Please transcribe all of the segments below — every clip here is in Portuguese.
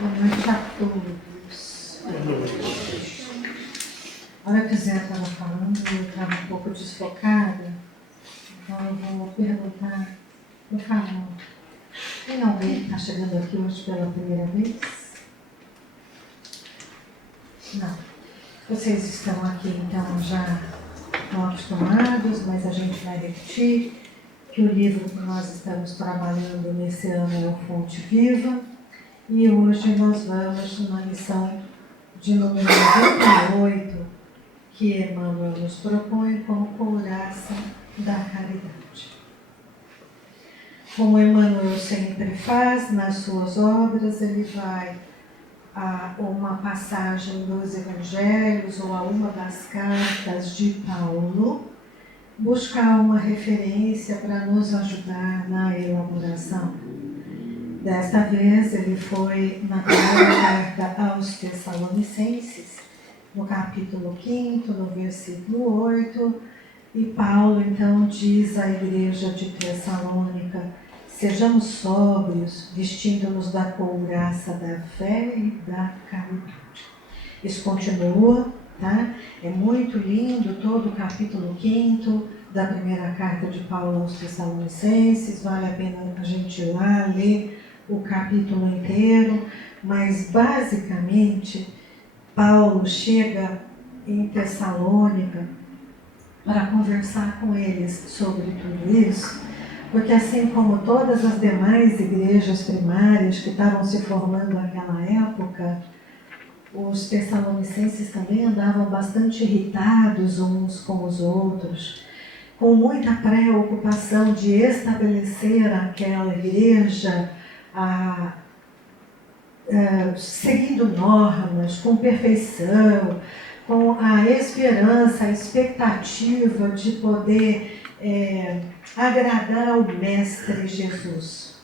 Boa noite a todos. A hora que o Zé estava falando, eu estava um pouco desfocada, então eu vou perguntar, por favor, tem alguém que está chegando aqui hoje pela primeira vez? Não. Vocês estão aqui, então, já estão acostumados, mas a gente vai repetir que o livro que nós estamos trabalhando nesse ano é o Fonte Viva, e hoje nós vamos na lição de número 98, que Emmanuel nos propõe como couraça da caridade. Como Emmanuel sempre faz nas suas obras, ele vai a uma passagem dos Evangelhos ou a uma das cartas de Paulo, buscar uma referência para nos ajudar na elaboração. Desta vez ele foi na primeira carta aos Tessalonicenses, no capítulo 5, no versículo 8, e Paulo então diz à igreja de Tessalônica: sejamos sóbrios, vestindo-nos da couraça da fé e da caridade. Isso continua, tá? É muito lindo todo o capítulo 5 da primeira carta de Paulo aos Tessalonicenses, vale a pena a gente ir lá ler o capítulo inteiro, mas basicamente Paulo chega em Tessalônica para conversar com eles sobre tudo isso, porque assim como todas as demais igrejas primárias que estavam se formando naquela época, os tessalonicenses também andavam bastante irritados uns com os outros, com muita preocupação de estabelecer aquela igreja seguindo normas, com perfeição, com a esperança, a expectativa de poder agradar ao Mestre Jesus.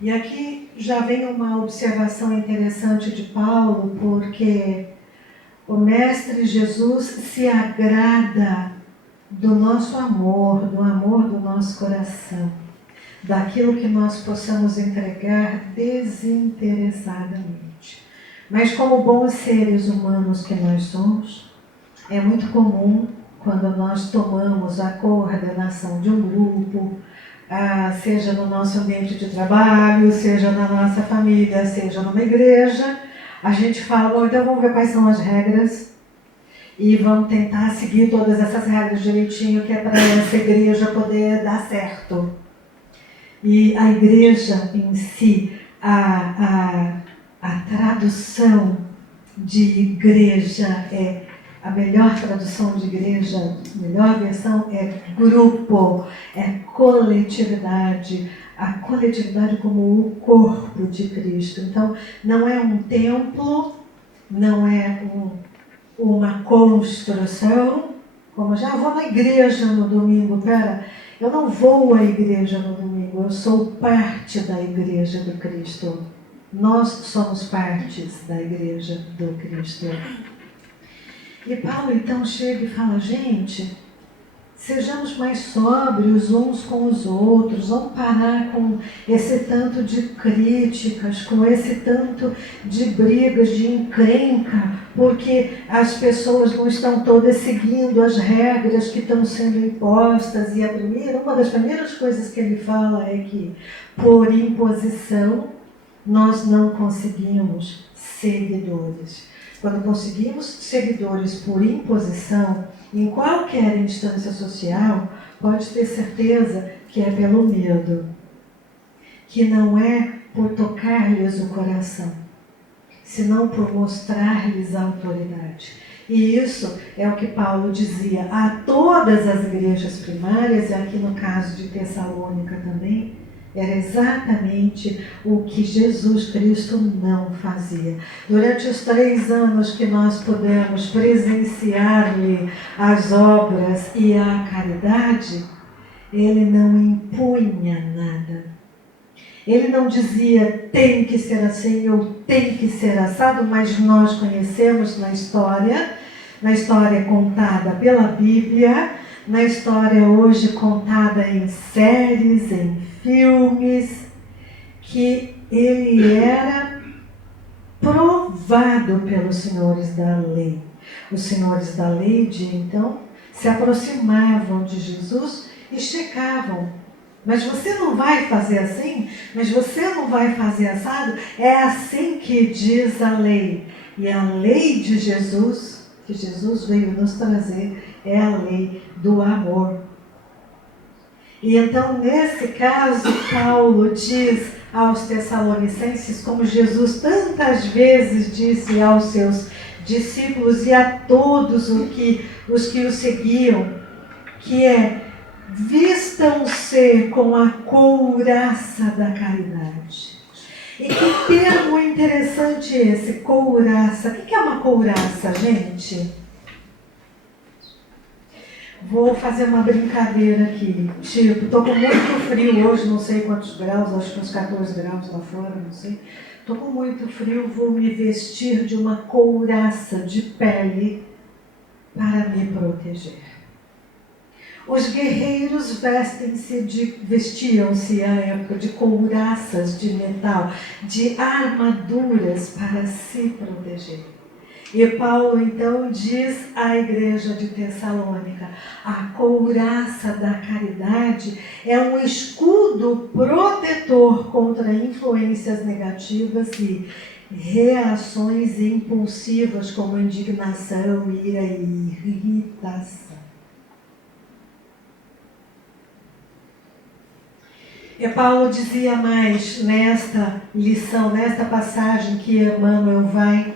E aqui já vem uma observação interessante de Paulo, porque o Mestre Jesus se agrada do nosso amor, do amor do nosso coração, daquilo que nós possamos entregar desinteressadamente. Mas como bons seres humanos que nós somos, é muito comum, quando nós tomamos a coordenação de um grupo, seja no nosso ambiente de trabalho, seja na nossa família, seja numa igreja, a gente fala: bom, então vamos ver quais são as regras e vamos tentar seguir todas essas regras direitinho, que é para essa igreja poder dar certo. E a igreja em si, a tradução de igreja a melhor tradução de igreja, a melhor versão é grupo, é coletividade, a coletividade como o corpo de Cristo. Então, não é um templo, não é uma construção, como já vou na igreja no domingo. Pera, eu não vou à igreja no domingo, eu sou parte da igreja do Cristo. Nós somos partes da igreja do Cristo. E Paulo então chega e fala: gente, sejamos mais sóbrios uns com os outros, vamos parar com esse tanto de críticas, com esse tanto de brigas, de encrenca, porque as pessoas não estão todas seguindo as regras que estão sendo impostas. E uma das primeiras coisas que ele fala é que, por imposição, nós não conseguimos seguidores. Quando conseguimos seguidores por imposição, em qualquer instância social, pode ter certeza que é pelo medo, que não é por tocar-lhes o coração, senão por mostrar-lhes a autoridade. E isso é o que Paulo dizia a todas as igrejas primárias, e aqui no caso de Tessalônica também. Era exatamente o que Jesus Cristo não fazia. Durante os 3 anos que nós pudemos presenciar-lhe as obras e a caridade, ele não impunha nada. Ele não dizia: tem que ser assim ou tem que ser assado, mas nós conhecemos na história contada pela Bíblia, na história hoje contada em séries, em filmes, que ele era levado pelos senhores da lei. Os senhores da lei, então, se aproximavam de Jesus e checavam. Mas você não vai fazer assim? Mas você não vai fazer assado? É assim que diz a lei. E a lei de Jesus, que Jesus veio nos trazer, é a lei do amor. E então, nesse caso, Paulo diz aos Tessalonicenses, como Jesus tantas vezes disse aos seus discípulos e a todos os que o seguiam, que é: vistam-se com a couraça da caridade. E que termo interessante esse, couraça. O que é uma couraça, gente? Vou fazer uma brincadeira aqui. Tipo, estou com muito frio hoje, não sei quantos graus, acho que uns 14 graus lá fora, não sei. Estou com muito frio, vou me vestir de uma couraça de pele para me proteger. Os guerreiros vestiam-se à época de couraças de metal, de armaduras para se proteger. E Paulo então diz à igreja de Tessalônica: a couraça da caridade é um escudo protetor contra influências negativas e reações impulsivas como indignação, ira e irritação. E Paulo dizia mais nesta lição, nesta passagem que Emmanuel vai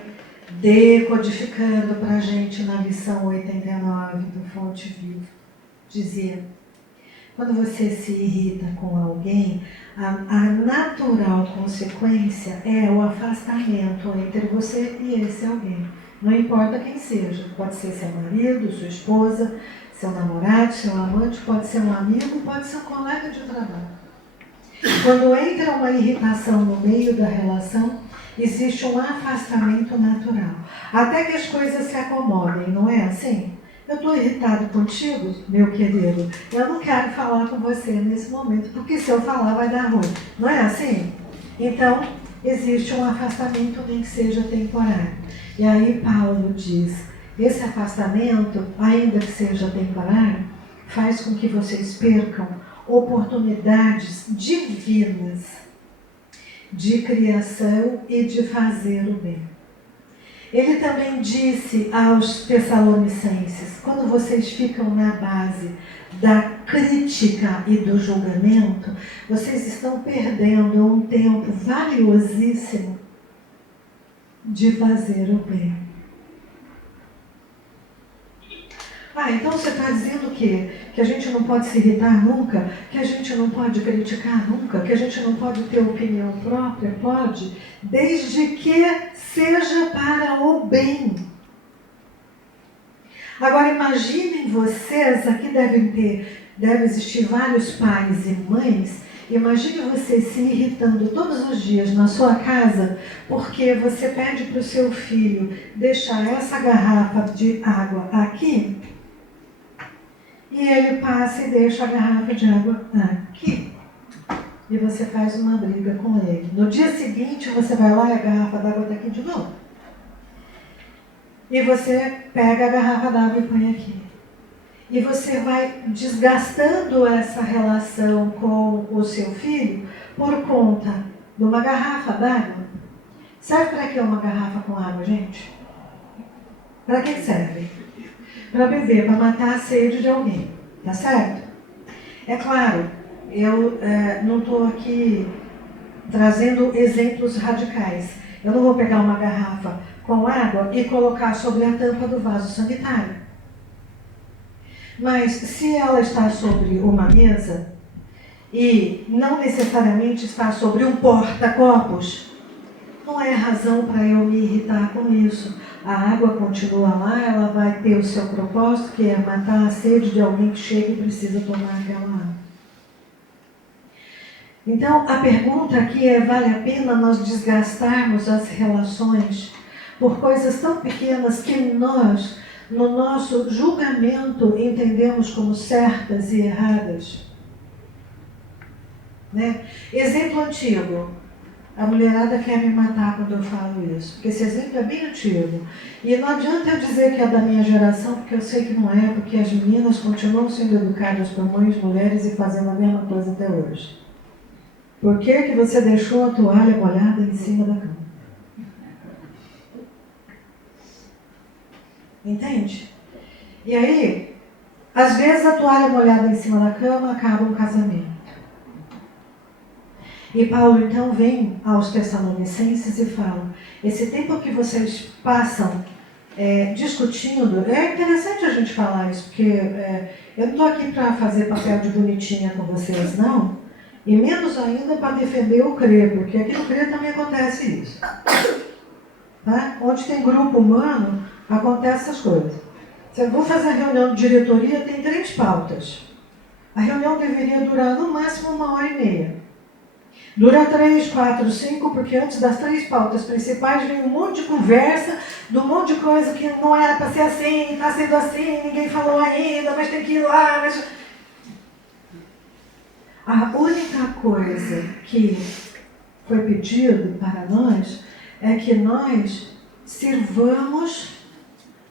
decodificando para a gente na lição 89 do Fonte Viva. Dizia: quando você se irrita com alguém, a natural consequência é o afastamento entre você e esse alguém. Não importa quem seja, pode ser seu marido, sua esposa, seu namorado, seu amante, pode ser um amigo, pode ser um colega de trabalho. Quando entra uma irritação no meio da relação, existe um afastamento natural. Até que as coisas se acomodem, não é assim? Eu estou irritado contigo, meu querido. Eu não quero falar com você nesse momento, porque se eu falar vai dar ruim. Não é assim? Então, existe um afastamento, nem que seja temporário. E aí Paulo diz: esse afastamento, ainda que seja temporário, faz com que vocês percam oportunidades divinas de criação e de fazer o bem. Ele também disse aos Tessalonicenses: quando vocês ficam na base da crítica e do julgamento, vocês estão perdendo um tempo valiosíssimo de fazer o bem. Então você está dizendo o quê? Que a gente não pode se irritar nunca? Que a gente não pode criticar nunca? Que a gente não pode ter opinião própria? Pode, desde que seja para o bem. Agora imaginem vocês, aqui deve existir vários pais e mães. Imagine você se irritando todos os dias na sua casa porque você pede para o seu filho deixar essa garrafa de água aqui e ele passa e deixa a garrafa de água aqui. E você faz uma briga com ele. No dia seguinte você vai lá e a garrafa d'água está aqui de novo. E você pega a garrafa d'água e põe aqui. E você vai desgastando essa relação com o seu filho por conta de uma garrafa d'água. Serve para que uma garrafa com água, gente? Para que serve? Para beber, para matar a sede de alguém. Tá certo? É claro, eu não estou aqui trazendo exemplos radicais. Eu não vou pegar uma garrafa com água e colocar sobre a tampa do vaso sanitário. Mas se ela está sobre uma mesa e não necessariamente está sobre um porta-copos, não é razão para eu me irritar com isso. A água continua lá, ela vai ter o seu propósito, que é matar a sede de alguém que chega e precisa tomar aquela água. Então, a pergunta aqui é: vale a pena nós desgastarmos as relações por coisas tão pequenas que nós, no nosso julgamento, entendemos como certas e erradas? Né? Exemplo antigo. A mulherada quer me matar quando eu falo isso, porque esse exemplo é bem antigo. E não adianta eu dizer que é da minha geração, porque eu sei que não é, porque as meninas continuam sendo educadas por mães, mulheres e fazendo a mesma coisa até hoje. Por que que você deixou a toalha molhada em cima da cama? Entende? E aí, às vezes a toalha molhada em cima da cama acaba um casamento. E Paulo então vem aos Tessalonicenses e fala, esse tempo que vocês passam discutindo, é interessante a gente falar isso, porque eu não estou aqui para fazer papel de bonitinha com vocês, não, e menos ainda para defender o CRE, porque aqui no CRE também acontece isso. Tá? Onde tem grupo humano, acontece essas coisas. Se eu vou fazer a reunião de diretoria, tem 3 pautas. A reunião deveria durar no máximo 1h30. Dura 3, 4, 5, porque antes das 3 pautas principais vem um monte de conversa, de um monte de coisa que não era para ser assim, está sendo assim, ninguém falou ainda, mas tem que ir lá. Mas... A única coisa que foi pedido para nós é que nós sirvamos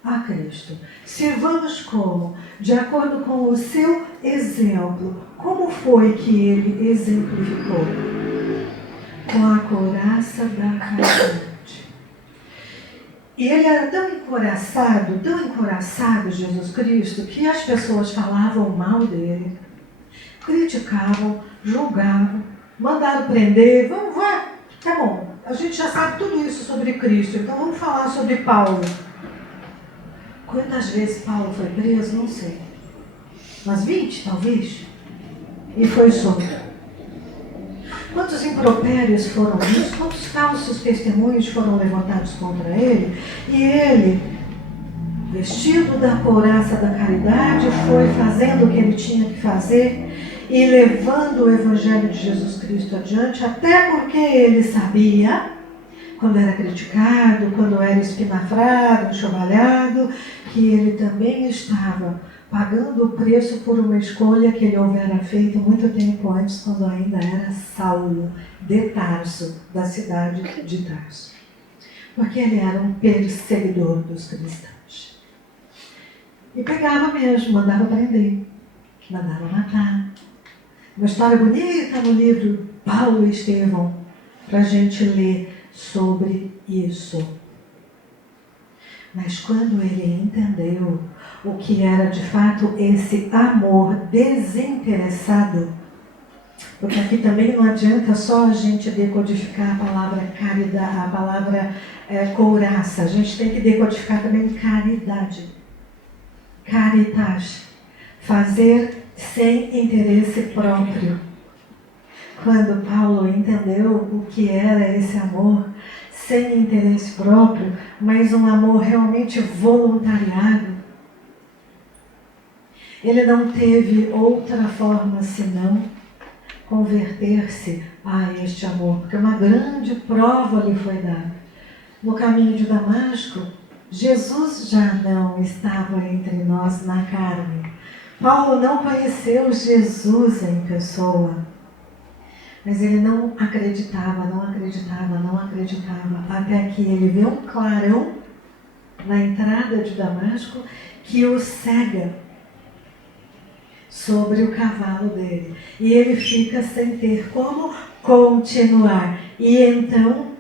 a Cristo. Sirvamos como? De acordo com o seu exemplo. Como foi que ele exemplificou? Com a couraça da caridade. E ele era tão encoraçado, Jesus Cristo, que as pessoas falavam mal dele, criticavam, julgavam, mandaram prender, vai, tá bom, a gente já sabe tudo isso sobre Cristo, então vamos falar sobre Paulo. Quantas vezes Paulo foi preso? Não sei. Umas 20, talvez? E foi solto. Quantos impropérios foram ditos? Quantos falsos testemunhos foram levantados contra ele? E ele, vestido da couraça da caridade, foi fazendo o que ele tinha que fazer e levando o Evangelho de Jesus Cristo adiante, até porque ele sabia, quando era criticado, quando era espinafrado, enxovalhado, que ele também estava pagando o preço por uma escolha que ele houvera feito muito tempo antes, quando ainda era Saulo de Tarso, da cidade de Tarso. Porque ele era um perseguidor dos cristãos. E pegava mesmo, mandava prender, mandava matar. Uma história bonita no livro Paulo e Estevão, para a gente ler sobre isso. Mas quando ele entendeu o que era de fato esse amor desinteressado, porque aqui também não adianta só a gente decodificar a palavra caridade, a palavra couraça, a gente tem que decodificar também caridade. Caritas, fazer sem interesse próprio. Quando Paulo entendeu o que era esse amor sem interesse próprio, mas um amor realmente voluntariado, ele não teve outra forma senão converter-se a este amor, porque uma grande prova lhe foi dada. No caminho de Damasco, Jesus já não estava entre nós na carne. Paulo não conheceu Jesus em pessoa. Mas ele não acreditava, até que ele vê um clarão na entrada de Damasco que o cega sobre o cavalo dele. E ele fica sem ter como continuar. E então,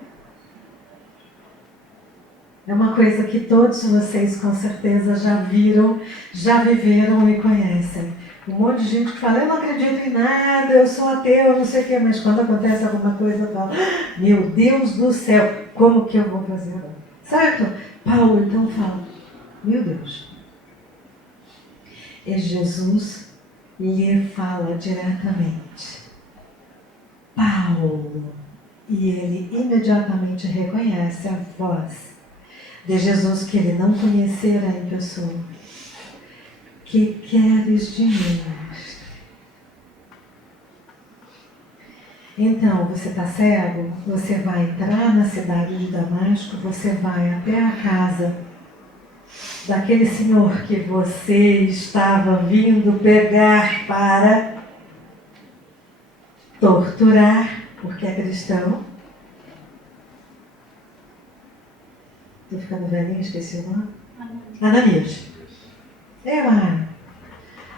é uma coisa que todos vocês com certeza já viram, já viveram e conhecem. Um monte de gente que fala, eu não acredito em nada, eu sou ateu, não sei o quê, mas quando acontece alguma coisa, fala, meu Deus do céu, como que eu vou fazer agora? Certo? Paulo então fala, meu Deus. E Jesus lhe fala diretamente, Paulo. E ele imediatamente reconhece a voz de Jesus que ele não conhecera em pessoa. Que queres de mim? Então, você está cego, você vai entrar na cidade de Damasco, você vai até a casa daquele senhor que você estava vindo pegar para torturar, porque é cristão, Estou ficando velhinha, esqueci o nome. Ananias.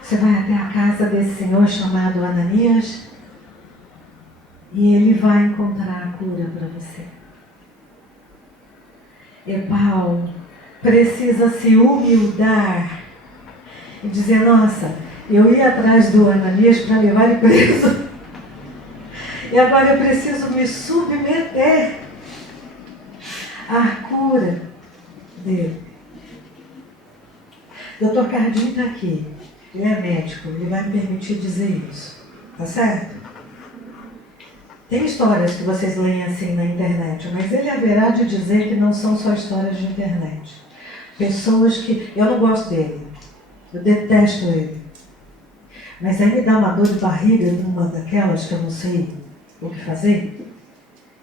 Você vai até a casa desse senhor chamado Ananias e ele vai encontrar a cura para você. E Paulo precisa se humildar e dizer, nossa, eu ia atrás do Ananias para levar ele preso e agora eu preciso me submeter à cura dele. Dr. Cardinho está aqui, ele é médico, ele vai me permitir dizer isso, tá certo? Tem histórias que vocês leem assim na internet, mas ele haverá de dizer que não são só histórias de internet. Pessoas que... Eu não gosto dele, eu detesto ele. Mas aí me dá uma dor de barriga numa daquelas que eu não sei o que fazer.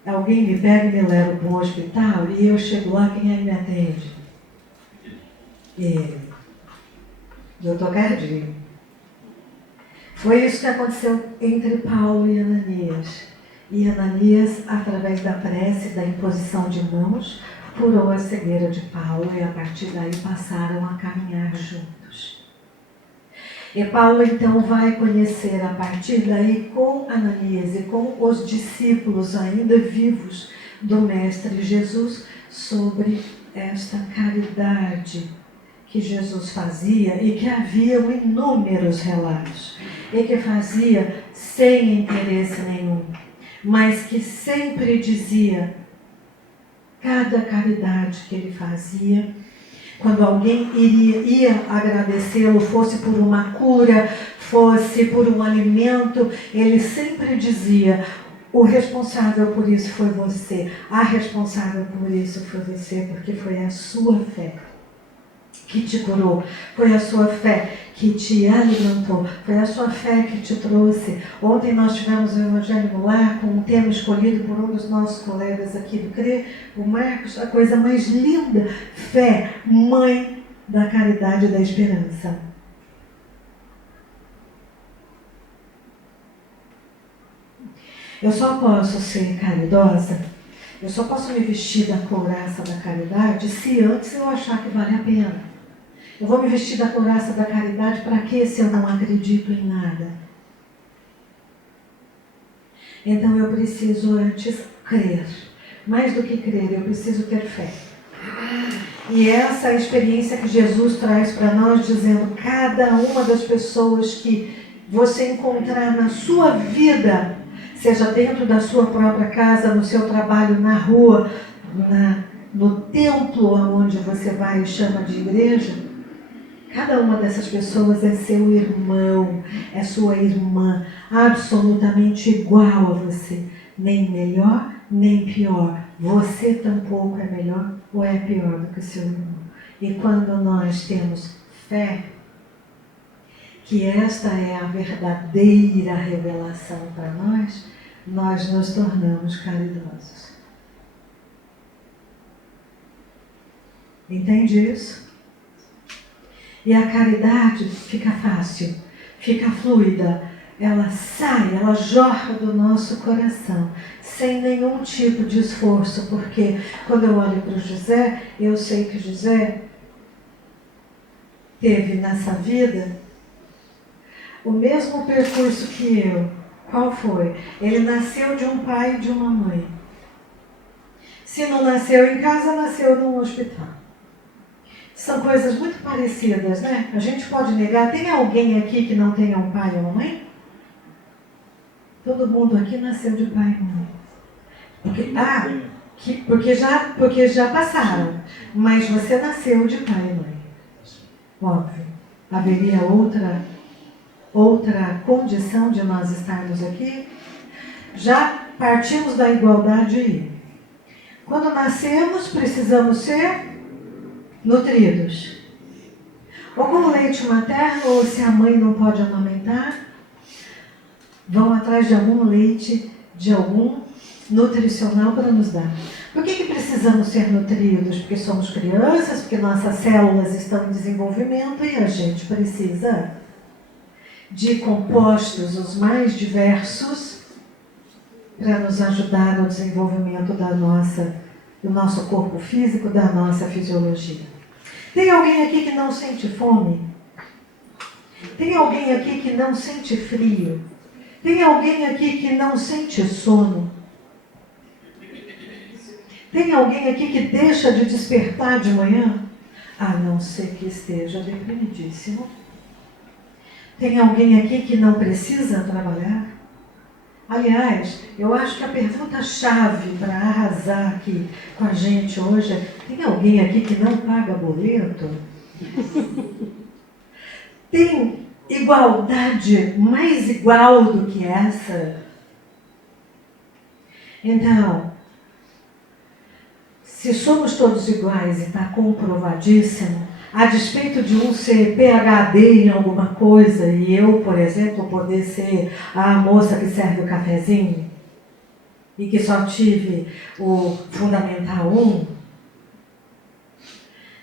Alguém me pega e me leva para um hospital e eu chego lá, quem aí me atende? Ele. Dr. Cardinho. Foi isso que aconteceu entre Paulo e Ananias. E Ananias, através da prece, da imposição de mãos, curou a cegueira de Paulo e a partir daí passaram a caminhar juntos. E Paulo então vai conhecer a partir daí com Ananias e com os discípulos ainda vivos do Mestre Jesus sobre esta caridade que Jesus fazia e que haviam inúmeros relatos e que fazia sem interesse nenhum, mas que sempre dizia cada caridade que ele fazia, quando alguém ia agradecê-lo, fosse por uma cura, fosse por um alimento, ele sempre dizia, o responsável por isso foi você, a responsável por isso foi você, porque foi a sua fé que te curou, foi a sua fé que te alimentou, foi a sua fé que te trouxe. Ontem nós tivemos o Evangelho no Lar com um tema escolhido por um dos nossos colegas aqui do CRE, o Marcos, a coisa mais linda, fé, mãe da caridade e da esperança. Eu só posso ser caridosa, eu só posso me vestir da couraça da caridade se antes eu achar que vale a pena. Eu vou me vestir da couraça da caridade para quê se eu não acredito em nada? Então eu preciso antes crer. Mais do que crer, eu preciso ter fé. E essa é a experiência que Jesus traz para nós, dizendo, cada uma das pessoas que você encontrar na sua vida, seja dentro da sua própria casa, no seu trabalho, na rua, no templo onde você vai e chama de igreja, cada uma dessas pessoas é seu irmão, é sua irmã, absolutamente igual a você. Nem melhor, nem pior. Você tampouco é melhor ou é pior do que seu irmão. E quando nós temos fé, que esta é a verdadeira revelação para nós, nós nos tornamos caridosos. Entende isso? E a caridade fica fácil, fica fluida, ela sai, ela jorra do nosso coração, sem nenhum tipo de esforço, porque quando eu olho para o José, eu sei que José teve nessa vida o mesmo percurso que eu. Qual foi? Ele nasceu de um pai e de uma mãe. Se não nasceu em casa, nasceu num hospital. São coisas muito parecidas, né? A gente pode negar. Tem alguém aqui que não tenha um pai ou uma mãe? Todo mundo aqui nasceu de pai e mãe. Porque já passaram. Mas você nasceu de pai e mãe. Óbvio. Haveria outra condição de nós estarmos aqui? Já partimos da igualdade aí. Quando nascemos, precisamos ser nutridos. Ou com leite materno, ou se a mãe não pode amamentar, vão atrás de algum leite, de algum nutricional para nos dar. Por que precisamos ser nutridos? Porque somos crianças, porque nossas células estão em desenvolvimento e a gente precisa de compostos os mais diversos para nos ajudar no desenvolvimento da nossa do nosso corpo físico, da nossa fisiologia. Tem alguém aqui que não sente fome? Tem alguém aqui que não sente frio? Tem alguém aqui que não sente sono? Tem alguém aqui que deixa de despertar de manhã? A não ser que esteja deprimidíssimo. Tem alguém aqui que não precisa trabalhar? Aliás, eu acho que a pergunta-chave para arrasar aqui com a gente hoje é: tem alguém aqui que não paga boleto? Tem igualdade mais igual do que essa? Então, se somos todos iguais e está comprovadíssimo, a despeito de um ser PhD em alguma coisa e eu, por exemplo, poder ser a moça que serve o cafezinho e que só tive o Fundamental 1,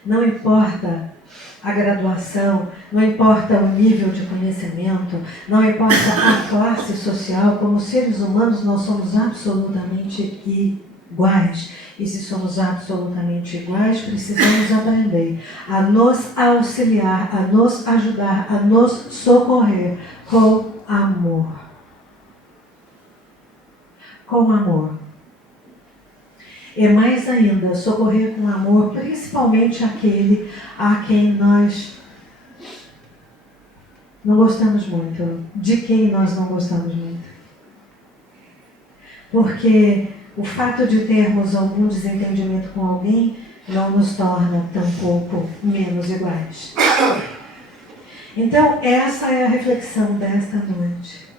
não importa a graduação, não importa o nível de conhecimento, não importa a classe social, como seres humanos nós somos absolutamente iguais. E se somos absolutamente iguais, precisamos aprender a nos auxiliar, a nos ajudar, a nos socorrer com amor. Com amor. E mais ainda, socorrer com amor, principalmente aquele a quem nós não gostamos muito, de quem nós não gostamos muito. Porque o fato de termos algum desentendimento com alguém não nos torna tampouco menos iguais. Então, essa é a reflexão desta noite.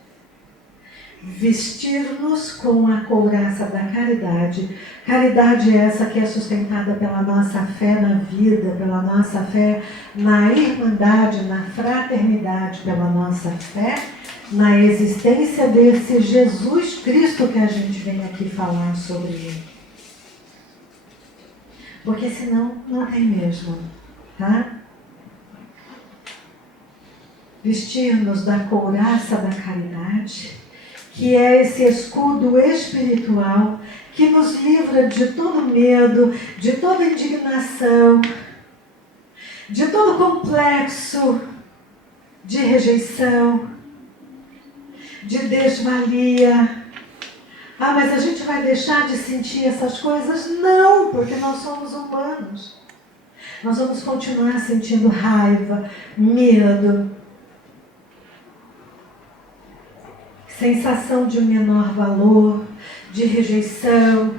Vestir-nos com a couraça da caridade. Caridade é essa que é sustentada pela nossa fé na vida, pela nossa fé na irmandade, na fraternidade, pela nossa fé na existência desse Jesus Cristo que a gente vem aqui falar sobre ele. Porque senão não tem mesmo, tá? Vestir-nos da couraça da caridade, que é esse escudo espiritual que nos livra de todo medo, de toda indignação, de todo complexo de rejeição, de desvalia. Ah, mas a gente vai deixar de sentir essas coisas? Não, porque nós somos humanos. Nós vamos continuar sentindo raiva, medo, sensação de menor valor, de rejeição,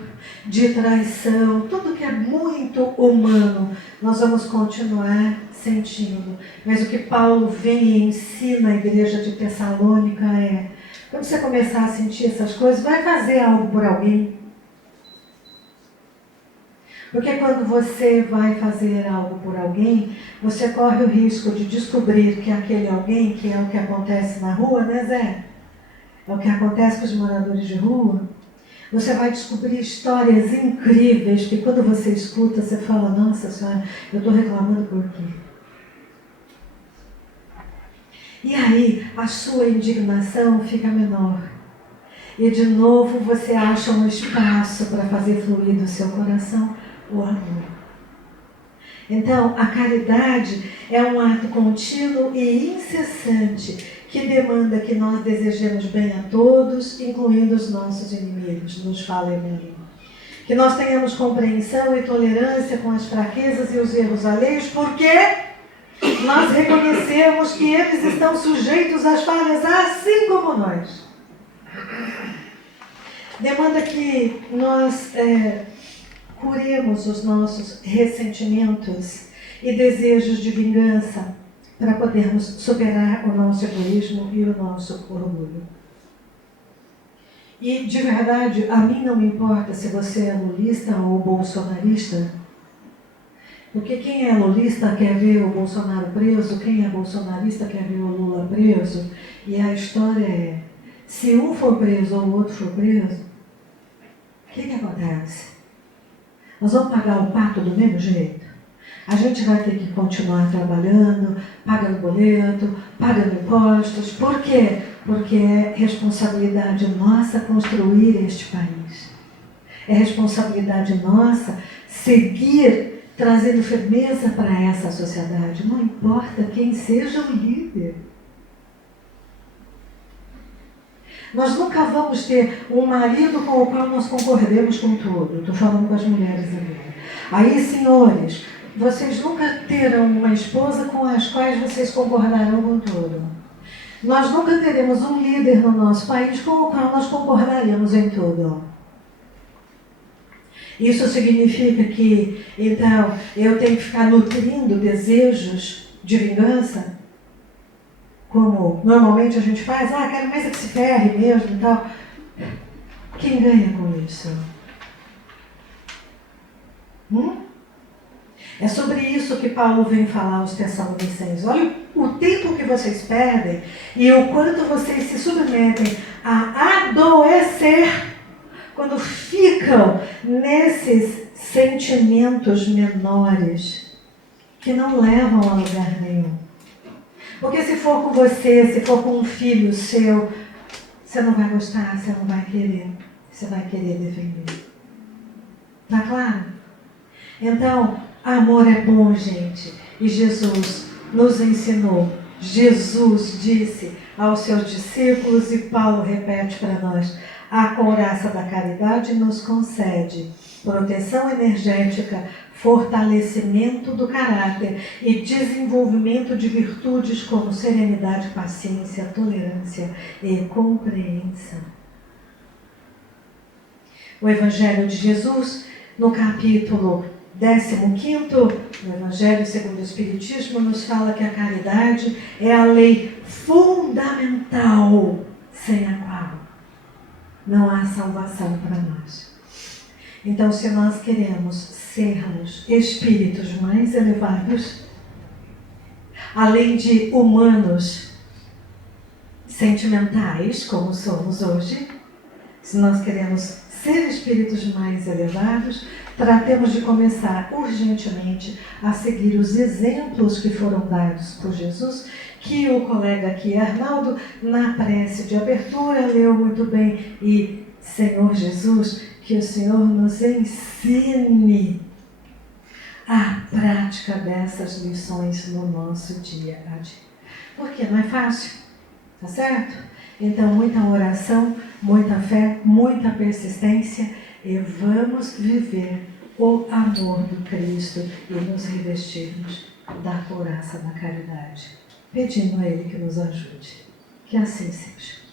de traição, tudo que é muito humano, nós vamos continuar sentindo. Mas o que Paulo vem e ensina à igreja de Tessalônica é: quando você começar a sentir essas coisas, vai fazer algo por alguém. Porque quando você vai fazer algo por alguém, você corre o risco de descobrir que aquele alguém, que é o que acontece na rua, né, Zé? É o que acontece com os moradores de rua. Você vai descobrir histórias incríveis que quando você escuta, você fala: nossa senhora, eu estou reclamando por quê? E aí a sua indignação fica menor. E de novo você acha um espaço para fazer fluir do seu coração o amor. Então, a caridade é um ato contínuo e incessante que demanda que nós desejemos bem a todos, incluindo os nossos inimigos, nos fala Emmanuel. Que nós tenhamos compreensão e tolerância com as fraquezas e os erros alheios, porque nós reconhecemos que eles estão sujeitos às falhas, assim como nós. Demanda que nós curemos os nossos ressentimentos e desejos de vingança para podermos superar o nosso egoísmo e o nosso orgulho. E, de verdade, a mim não importa se você é lulista ou bolsonarista, porque quem é lulista quer ver o Bolsonaro preso, quem é bolsonarista quer ver o Lula preso, e a história é: se um for preso ou o outro for preso, o que acontece? Nós vamos pagar o pato do mesmo jeito? A gente vai ter que continuar trabalhando, pagando boleto, pagando impostos. Por quê? Porque é responsabilidade nossa construir este país. É responsabilidade nossa seguir trazendo firmeza para essa sociedade. Não importa quem seja o líder. Nós nunca vamos ter um marido com o qual nós concordemos com tudo. Estou falando com as mulheres agora. Aí, senhores, vocês nunca terão uma esposa com as quais vocês concordarão com tudo. Nós nunca teremos um líder no nosso país com o qual nós concordaremos em tudo. Isso significa que, então, eu tenho que ficar nutrindo desejos de vingança? Como normalmente a gente faz, quero mais é que se ferre mesmo e tal. Quem ganha com isso? É sobre isso que Paulo vem falar aos Tessalonicenses. Olha o tempo que vocês perdem e o quanto vocês se submetem a adoecer quando ficam nesses sentimentos menores que não levam a lugar nenhum. Porque se for com você, se for com um filho seu, você não vai gostar, você não vai querer. Você vai querer defender. Tá claro? Então, amor é bom, gente. E Jesus nos ensinou. Jesus disse aos seus discípulos, e Paulo repete para nós, a couraça da caridade nos concede proteção energética, fortalecimento do caráter e desenvolvimento de virtudes como serenidade, paciência, tolerância e compreensão. O Evangelho de Jesus, no capítulo 15º, no Evangelho segundo o Espiritismo, nos fala que a caridade é a lei fundamental sem a qual não há salvação para nós. Então, se nós queremos sermos espíritos mais elevados, além de humanos sentimentais, como somos hoje, se nós queremos ser espíritos mais elevados, tratemos de começar urgentemente a seguir os exemplos que foram dados por Jesus, que o colega aqui, Arnaldo, na prece de abertura, leu muito bem. E, Senhor Jesus, que o Senhor nos ensine a prática dessas lições no nosso dia a dia. Porque não é fácil, tá certo? Então, muita oração, muita fé, muita persistência e vamos viver o amor do Cristo e nos revestirmos da couraça da caridade, pedindo a Ele que nos ajude. Que assim seja.